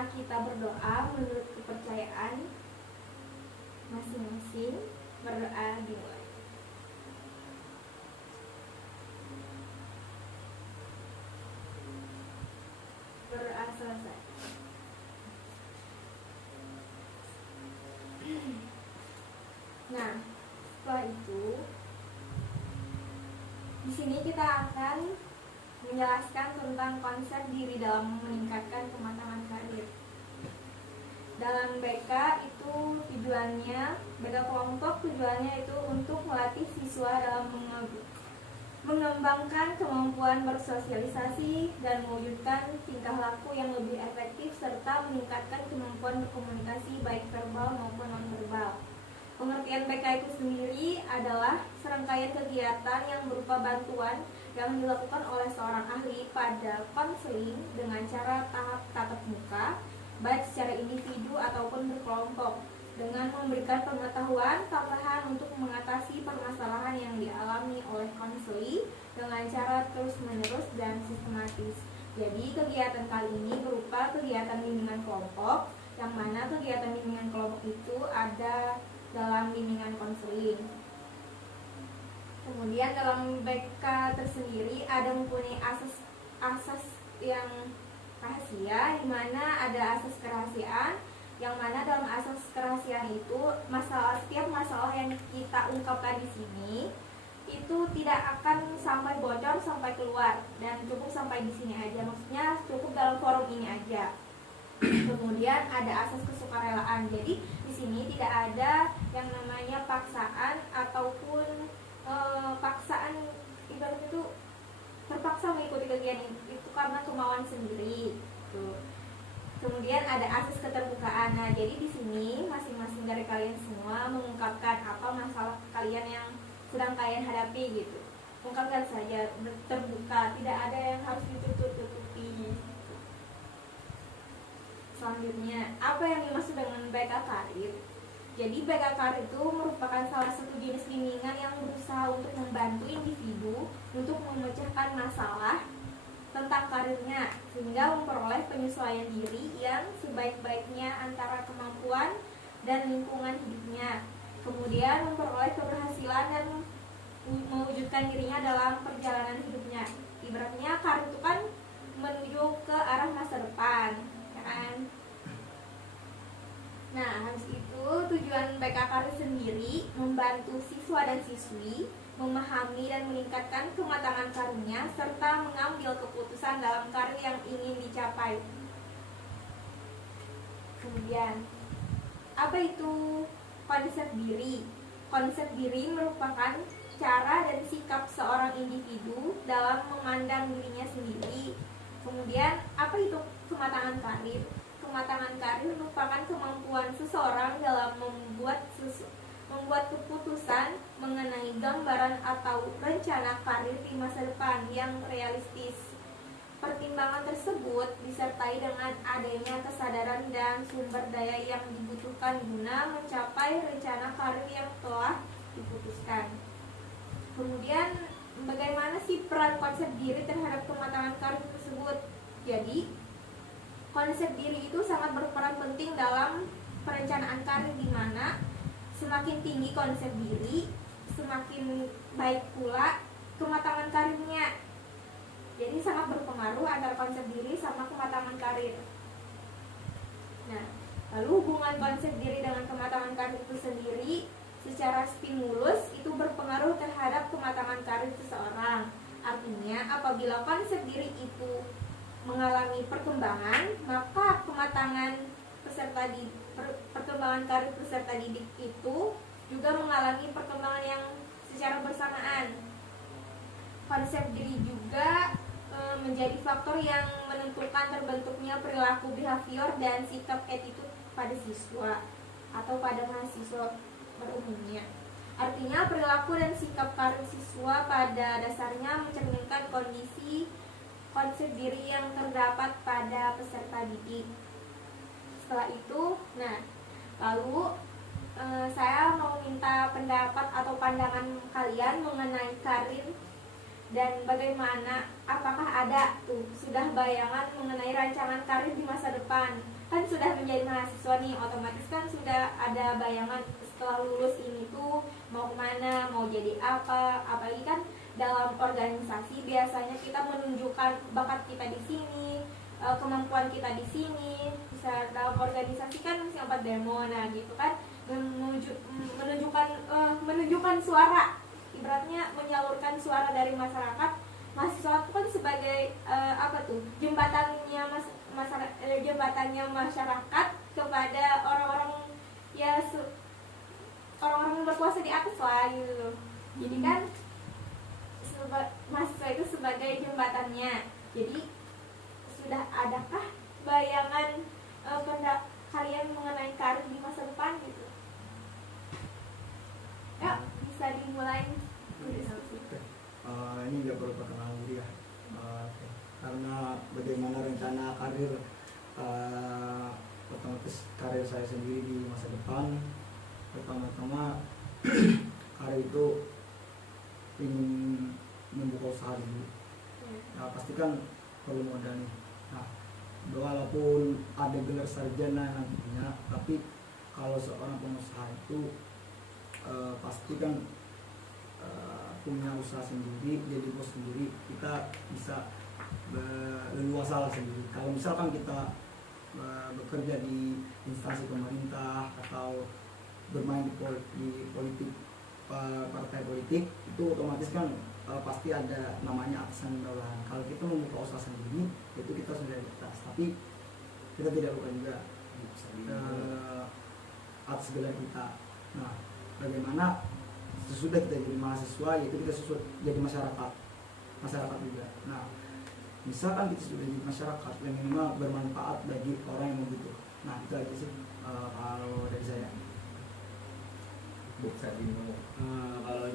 Marilah kita berdoa menurut kepercayaan masing-masing. Berdoa dimulai. Berdoa selesai. Nah, setelah itu di sini kita akan menjelaskan tentang konsep diri dalam meningkatkan kematangan karir. Dalam BK itu tujuannya, BK kelompok tujuannya itu untuk melatih siswa dalam mengembangkan kemampuan bersosialisasi dan mewujudkan tingkah laku yang lebih efektif serta meningkatkan kemampuan berkomunikasi baik verbal maupun non-verbal. Pengertian BK itu sendiri adalah serangkaian kegiatan yang berupa bantuan yang dilakukan oleh seorang ahli pada konseling dengan cara tahap tatap muka, baik secara individu ataupun berkelompok, dengan memberikan pengetahuan tambahan untuk mengatasi permasalahan yang dialami oleh konseli dengan cara terus-menerus dan sistematis. Jadi kegiatan kali ini berupa kegiatan bimbingan kelompok, yang mana kegiatan bimbingan kelompok itu ada dalam bimbingan konseling. Kemudian dalam BK tersendiri ada mempunyai asas yang rahasia, di mana ada asas kerahasiaan, yang mana dalam asas kerahasiaan itu setiap masalah yang kita ungkapkan di sini itu tidak akan sampai bocor sampai keluar dan cukup sampai di sini aja, maksudnya cukup dalam forum ini aja. Kemudian ada asas kesukarelaan. Jadi di sini tidak ada yang namanya paksaan ataupun paksaan, ibarat itu terpaksa mengikuti kegiatan itu karena kemauan sendiri. Tuh. Kemudian ada asas keterbukaan. Nah, jadi di sini masing-masing dari kalian semua mengungkapkan apa masalah kalian yang sedang kalian hadapi gitu. Ungkapkan saja, terbuka, tidak ada yang harus ditutup-tutupi. Selanjutnya, apa yang dimaksud dengan BK Karir? Jadi BK Karir itu merupakan salah satu jenis bimbingan yang berusaha untuk membantu individu untuk memecahkan masalah tentang karirnya sehingga memperoleh penyesuaian diri yang sebaik-baiknya antara kemampuan dan lingkungan hidupnya. Kemudian memperoleh keberhasilan dan mewujudkan dirinya dalam perjalanan hidupnya. Ibaratnya karir itu kan menuju ke arah masa depan, ya kan? Nah, habis itu tujuan BK Karir sendiri membantu siswa dan siswi memahami dan meningkatkan kematangan karirnya serta mengambil keputusan dalam karir yang ingin dicapai. Kemudian, apa itu konsep diri? Konsep diri merupakan cara dan sikap seorang individu dalam memandang dirinya sendiri. Kemudian, apa itu kematangan karir? Kematangan karir merupakan kemampuan seseorang dalam membuat keputusan mengenai gambaran atau rencana karir di masa depan yang realistis. Pertimbangan tersebut disertai dengan adanya kesadaran dan sumber daya yang dibutuhkan guna mencapai rencana karir yang telah diputuskan. Kemudian, bagaimana sih peran konsep diri terhadap kematangan karir tersebut? Jadi, konsep diri itu sangat berperan penting dalam perencanaan karir, di mana semakin tinggi konsep diri, semakin baik pula kematangan karirnya. Jadi sangat berpengaruh antara konsep diri sama kematangan karir. Nah, lalu hubungan konsep diri dengan kematangan karir itu sendiri secara stimulus itu berpengaruh terhadap kematangan karir seseorang. Artinya, apabila konsep diri itu mengalami perkembangan, maka perkembangan karir peserta didik itu juga mengalami perkembangan yang secara bersamaan. Konsep diri juga menjadi faktor yang menentukan terbentuknya perilaku behavior dan sikap attitude pada siswa atau pada mahasiswa berumumnya. Artinya perilaku dan sikap karir siswa pada dasarnya mencerminkan kondisi konsep diri yang terdapat pada peserta didik. Setelah itu, lalu saya mau minta pendapat atau pandangan kalian mengenai karir dan bagaimana, apakah ada sudah bayangan mengenai rancangan karir di masa depan. Kan menjadi mahasiswa nih, otomatis kan sudah ada bayangan setelah lulus ini tuh mau kemana, mau jadi apa. Apalagi kan dalam organisasi biasanya kita menunjukkan bakat kita di sini, kemampuan kita di sini. Bisa dalam organisasi kan sempat demo, nah gitu kan, menunjukkan suara, ibaratnya menyalurkan suara dari masyarakat. Mahasiswa itu kan sebagai jembatannya masyarakat kepada orang-orang, ya orang-orang yang berkuasa di atas lah gitu. Jadi kan mahasiswa itu sebagai jembatannya. Jadi sudah adakah bayangan kalian mengenai karir di masa depan gitu? Yuk, bisa dimulai. Ini nggak perlu perkenalan diri ya, karena bagaimana rencana karir, otomatis karir saya sendiri di masa depan. Pertama-tama karir itu ingin membuka usaha dulu. Nah, pastikan perlu modal nih. Nah, walaupun ada gelar sarjana nantinya, tapi kalau seorang pengusaha itu pastikan punya usaha sendiri, jadi bos sendiri, kita bisa leluasa lah sendiri. Kalau misalkan kita bekerja di instansi pemerintah atau bermain di politik, partai politik, itu otomatis kan pasti ada namanya atasan bawahan. Kalau kita membuka usaha sendiri, itu kita sudah bebas, tapi kita tidak bukan juga atas gelar kita. Nah, bagaimana sesudah kita jadi mahasiswa, yaitu kita jadi masyarakat juga. Nah, misalkan kita sudah jadi masyarakat, yang minimal bermanfaat bagi orang yang membutuhkan. Nah, itu aja sih kalau dari saya. Kalau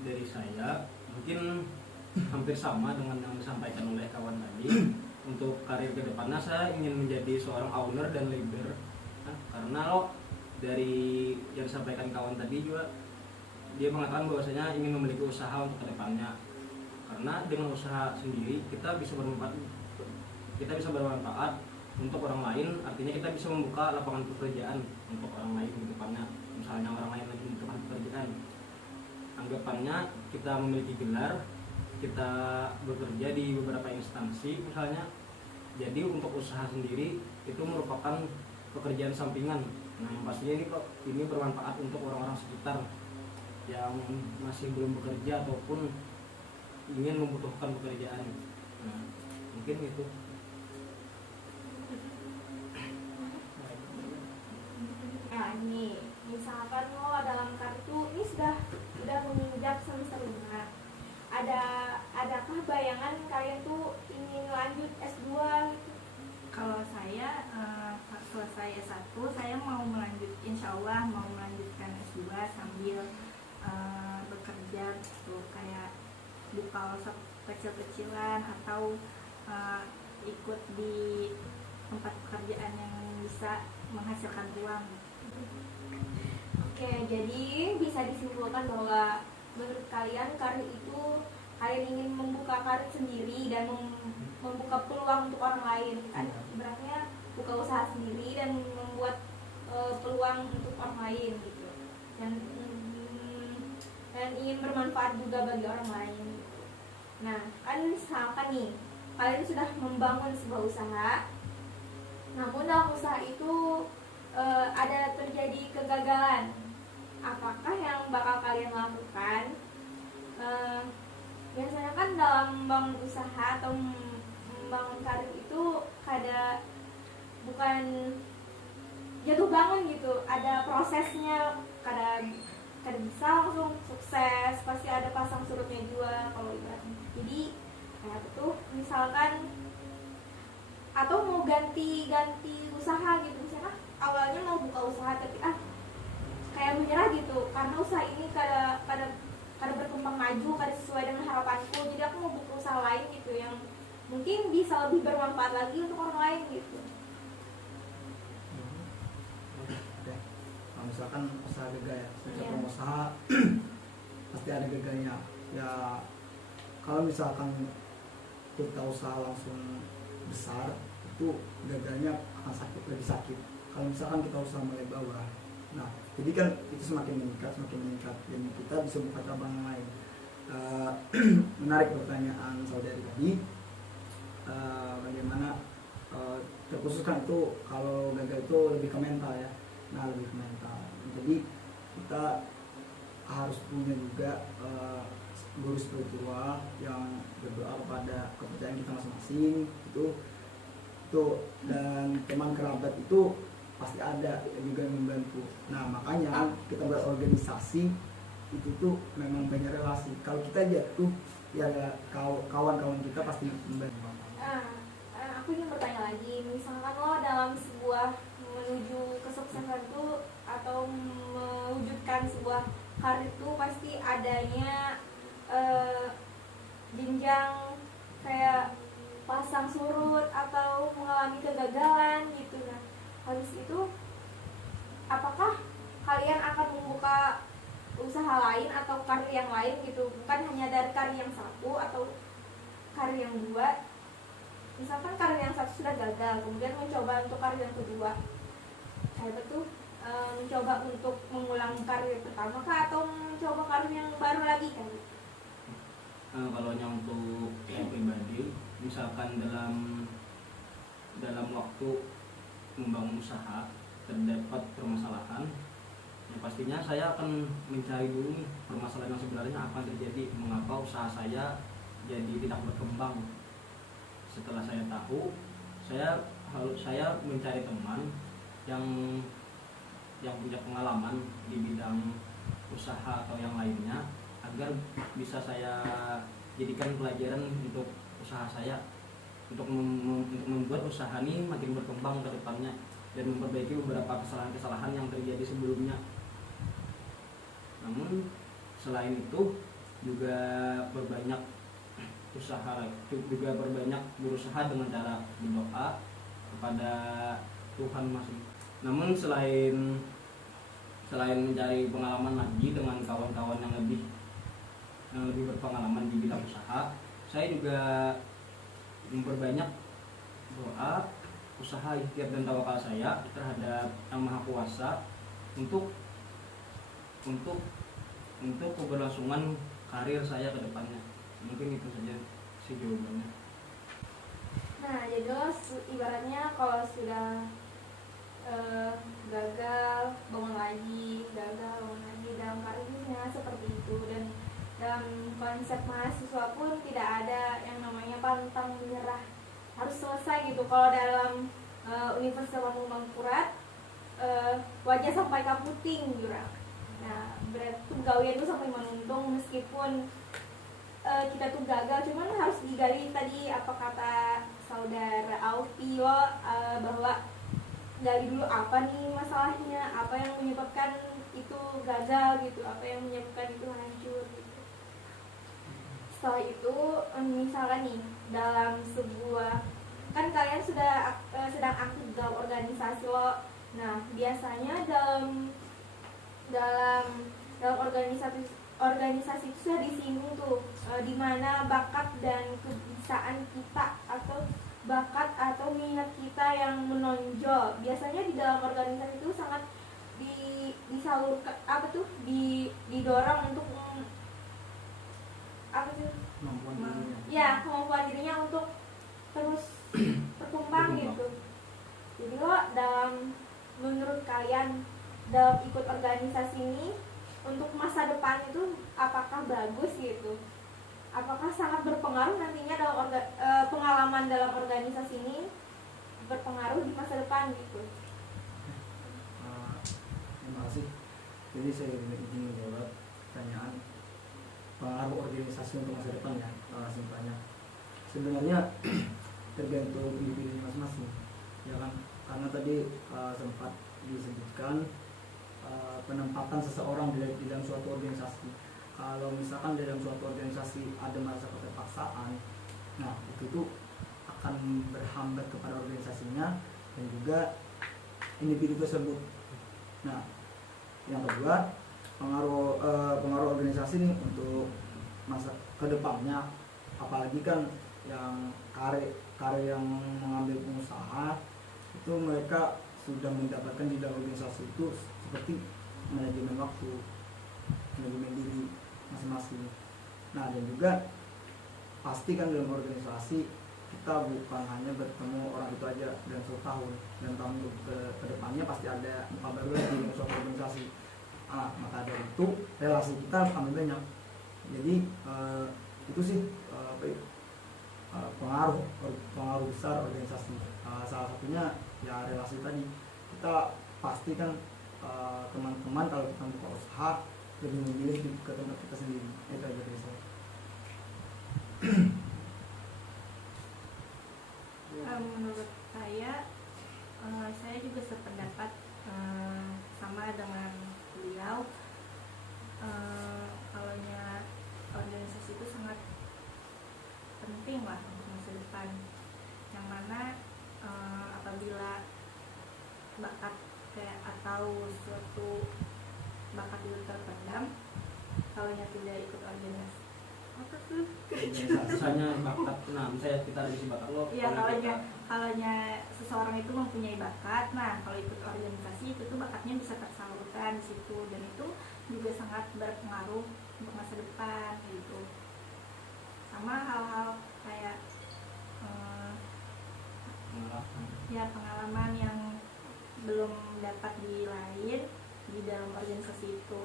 dari saya mungkin hampir sama dengan yang disampaikan oleh kawan tadi. Untuk karir kedepannya saya ingin menjadi seorang owner dan leader. Karena dari yang disampaikan kawan tadi juga, dia mengatakan bahwasanya ingin memiliki usaha untuk kedepannya. Karena dengan usaha sendiri kita bisa bermanfaat untuk orang lain. Artinya kita bisa membuka lapangan pekerjaan untuk orang lain di depannya. Misalnya orang lain lagi membutuhkan pekerjaan, anggapannya kita memiliki gelar, kita bekerja di beberapa instansi misalnya. Jadi untuk usaha sendiri itu merupakan pekerjaan sampingan. Nah, yang pastinya ini bermanfaat untuk orang-orang sekitar yang masih belum bekerja ataupun ingin membutuhkan pekerjaan. Nah, mungkin itu. Nah, ini misalkan dalam karir itu ini sudah menginjak semester 5. Adakah bayangan kalian tuh ingin lanjut S2 gitu? Kalau saya selesai S1, saya mau insya Allah mau melanjutkan S2 sambil bekerja gitu, kayak buka workshop kecil-kecilan atau ikut di tempat pekerjaan yang bisa menghasilkan uang. Oke, jadi bisa disimpulkan bahwa menurut kalian karir itu kalian ingin membuka karir sendiri dan membuka peluang untuk orang lain kan, ibaratnya buka usaha sendiri dan membuat peluang untuk orang lain gitu, dan ingin bermanfaat juga bagi orang lain gitu. Nah, kan misalkan nih kalian sudah membangun sebuah usaha, namun dalam usaha itu ada terjadi kegagalan. Apakah yang bakal kalian lakukan? Biasanya kan dalam membangun usaha atau membangun karir itu bukan jatuh bangun gitu, ada prosesnya. Kadang bisa langsung sukses, pasti ada pasang surutnya juga kalau ibaratnya. Jadi kayak itu misalkan, atau mau ganti usaha gitu, misalnya awalnya mau buka usaha tapi kayak menyerah gitu karena usaha ini kada berkembang maju, kada sesuai dengan harapanku, jadi aku mau buka usaha lain gitu yang mungkin bisa lebih bermanfaat lagi untuk orang lain gitu. Nah, misalkan usaha gagal ya, setiap pengusaha pasti ada gagalnya ya. Kalau misalkan kita usaha langsung besar, itu gagalnya akan lebih sakit. Kalau misalkan kita usaha mulai bawah, nah jadi kan itu semakin meningkat dan kita bisa buka cabang yang lain. Menarik pertanyaan saudari tadi, bagaimana terkhususkan itu kalau gagal itu lebih ke mental ya. Nah lebih ke mental, jadi kita harus punya juga guru spiritual yang berdoa kepada kepercayaan kita masing-masing itu, dan teman kerabat itu pasti ada yang juga yang membantu. Nah makanya kita berorganisasi itu tuh memang banyak relasi. Kalau kita jatuh ya kawan-kawan kita pasti membantu. Aku ingin bertanya lagi, misalkan lo dalam sebuah menuju kesuksesan tuh atau mewujudkan sebuah karir itu pasti adanya jenjang kayak pasang surut atau mengalami kegagalan gitu. Nah habis itu apakah kalian akan membuka usaha lain atau karir yang lain gitu, bukan hanya dari karir yang satu atau karir yang dua? Misalkan karir yang satu sudah gagal, kemudian mencoba untuk karir yang kedua, saya tuh mencoba untuk mengulang karir pertama kah atau mencoba karir yang baru lagi kan? Kalau untuk saya pribadi, misalkan dalam waktu membangun usaha terdapat permasalahan, ya pastinya saya akan mencari dulu nih permasalahan yang sebenarnya apa yang terjadi, mengapa usaha saya jadi tidak berkembang. Setelah saya tahu, saya mencari teman yang punya pengalaman di bidang usaha atau yang lainnya, agar bisa saya jadikan pelajaran untuk usaha saya, untuk membuat usaha ini makin berkembang ke depannya dan memperbaiki beberapa kesalahan-kesalahan yang terjadi sebelumnya. Namun selain itu juga berbanyak berusaha dengan cara berdoa kepada Tuhan masing. Namun selain mencari pengalaman lagi dengan kawan-kawan yang lebih berpengalaman di bidang usaha, saya juga memperbanyak doa, usaha, ikhtiar dan tawakal saya terhadap Yang Maha Kuasa untuk keberlangsungan karir saya ke depannya. Mungkin itu saja sih jawabannya. Nah jadi lo ibaratnya kalau sudah gagal bangun lagi dalam karirnya seperti itu, dan dalam konsep mahasiswa pun tidak ada yang namanya pantang menyerah, harus selesai gitu. Kalau dalam Universitas Mangkurat wajah sampai kaputing jurang. Nah berarti gawian itu sampai menuntung meskipun kita tuh gagal, cuman harus digali tadi apa kata saudara Alfi bahwa gali dulu apa nih masalahnya, apa yang menyebabkan itu gagal gitu, apa yang menyebabkan itu hancur gitu. Setelah itu misalkan nih dalam sebuah, kan kalian sedang aktif dalam organisasi lo. Nah biasanya dalam organisasi itu sudah disinggung tuh di mana bakat dan kebiasaan kita atau bakat atau minat kita yang menonjol. Biasanya di dalam organisasi itu sangat disalurkan didorong untuk kemampuan dirinya untuk terus berkembang gitu. Jadi lo menurut kalian dalam ikut organisasi ini untuk masa depan itu apakah bagus gitu? Apakah sangat berpengaruh nantinya dalam pengalaman dalam organisasi ini berpengaruh di masa depan gitu? Terima kasih. Jadi saya ingin menjawab pertanyaan pengaruh organisasi untuk masa depan ya. Simpelnya sebenarnya tergantung individu masing-masing, ya kan? Karena tadi sempat disebutkan penempatan seseorang di dalam suatu organisasi. Kalau misalkan dalam suatu organisasi ada masa keterpaksaan, nah itu tuh akan berhambat kepada organisasinya dan juga individu tersebut. Nah, yang kedua pengaruh organisasi nih untuk masa kedepannya, apalagi kan yang karir yang mengambil pengusaha itu mereka sudah mendapatkan di dalam organisasi itu seperti manajemen waktu, manajemen diri masing-masing. Nah, dan juga pasti kan dalam organisasi kita bukan hanya bertemu orang itu aja dalam 1 tahun, dan tahun ke depannya pasti ada muka baru lagi dalam suatu organisasi. Maka dari itu relasi kita akan banyak. Jadi itu sih pengaruh besar organisasi. Salah satunya ya relasi tadi. Kita pasti kan teman-teman kalau kita buka usaha lebih memilih ke tempat kita sendiri. Itu aja dari saya. Menurut saya juga sependapat sama dengan beliau. Kalaunya organisasi itu sangat penting lah untuk masa depan, yang mana apabila bakat kayak atau suatu bakat itu terpendam, kalaunya tidak ikut organisasi misalnya bakat, misalnya kita ada di bakat lo, iya, kalaunya seseorang itu mempunyai bakat, nah kalau ikut organisasi itu tuh bakatnya bisa tersalurkan di situ, dan itu juga sangat berpengaruh untuk masa depan gitu. Sama hal-hal kayak pengalaman yang belum dapat dilain di dalam organisasi itu,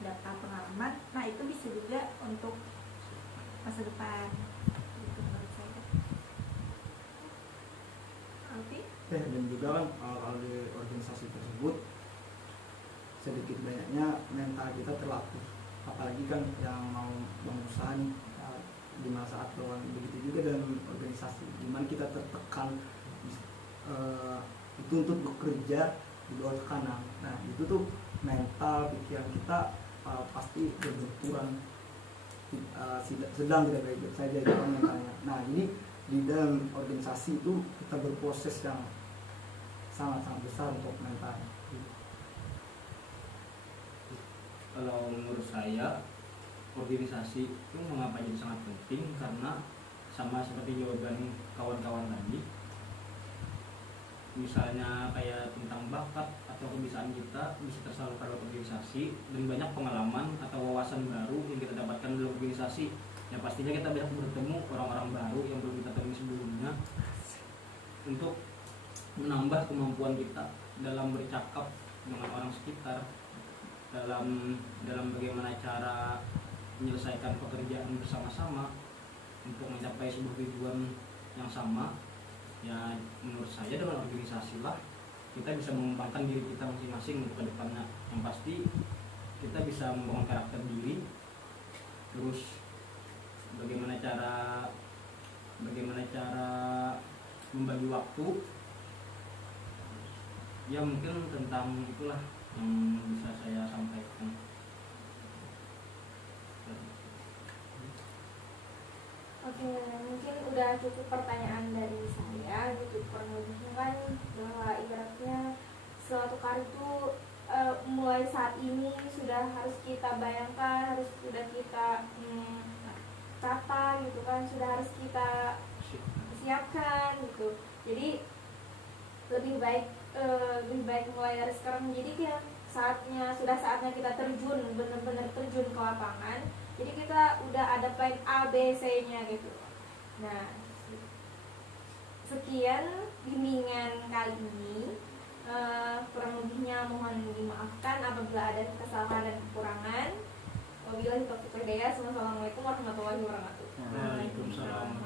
data pengalaman, nah itu bisa juga untuk masa depan gitu menurut saya. Dan juga kan kalau di organisasi tersebut sedikit banyaknya mental kita terlatih, apalagi kan yang mau berusaha nih di masa saat bawah. Begitu juga dalam organisasi dimana kita tertekan itu untuk bekerja di bawah tekanan. Nah itu tuh mental pikiran kita pasti berbenturan, sedang tidak baik saja dalam mentalnya. Nah ini di dalam organisasi itu kita berproses yang sangat-sangat besar untuk mentalnya. Kalau menurut saya organisasi itu mengapa jadi sangat penting, karena sama seperti jawaban kawan-kawan tadi, misalnya kayak tentang bakat atau kebiasaan kita bisa tersalurkan lewat organisasi, dan banyak pengalaman atau wawasan baru yang kita dapatkan dalam organisasi. Ya pastinya kita bisa bertemu orang-orang baru yang belum kita temui sebelumnya, untuk menambah kemampuan kita dalam bercakap dengan orang sekitar, dalam bagaimana cara menyelesaikan pekerjaan bersama-sama untuk mencapai sebuah tujuan yang sama. Ya menurut saya dengan organisasi lah kita bisa mengembangkan diri kita masing-masing untuk ke depannya. Yang pasti kita bisa membangun karakter diri, terus bagaimana cara membagi waktu. Ya mungkin tentang itulah yang bisa saya sampaikan. Oke, mungkin udah cukup pertanyaan dari saya gitu. Kurang lebihnya kan bahwa ibaratnya suatu karir itu mulai saat ini sudah harus kita bayangkan, harus sudah kita tata gitu kan, sudah harus kita siapkan gitu. Jadi lebih baik mulai dari sekarang. Jadi kan sudah saatnya kita terjun, benar-benar terjun ke lapangan. Jadi kita udah ada plan A, B, C-nya gitu. Nah, sekian bimbingan kali ini. Kurang lebihnya mohon dimaafkan apabila ada kesalahan dan kekurangan. Wabillahi taufiq wal hidayah. Wassalamualaikum warahmatullahi wabarakatuh. Waalaikumsalam.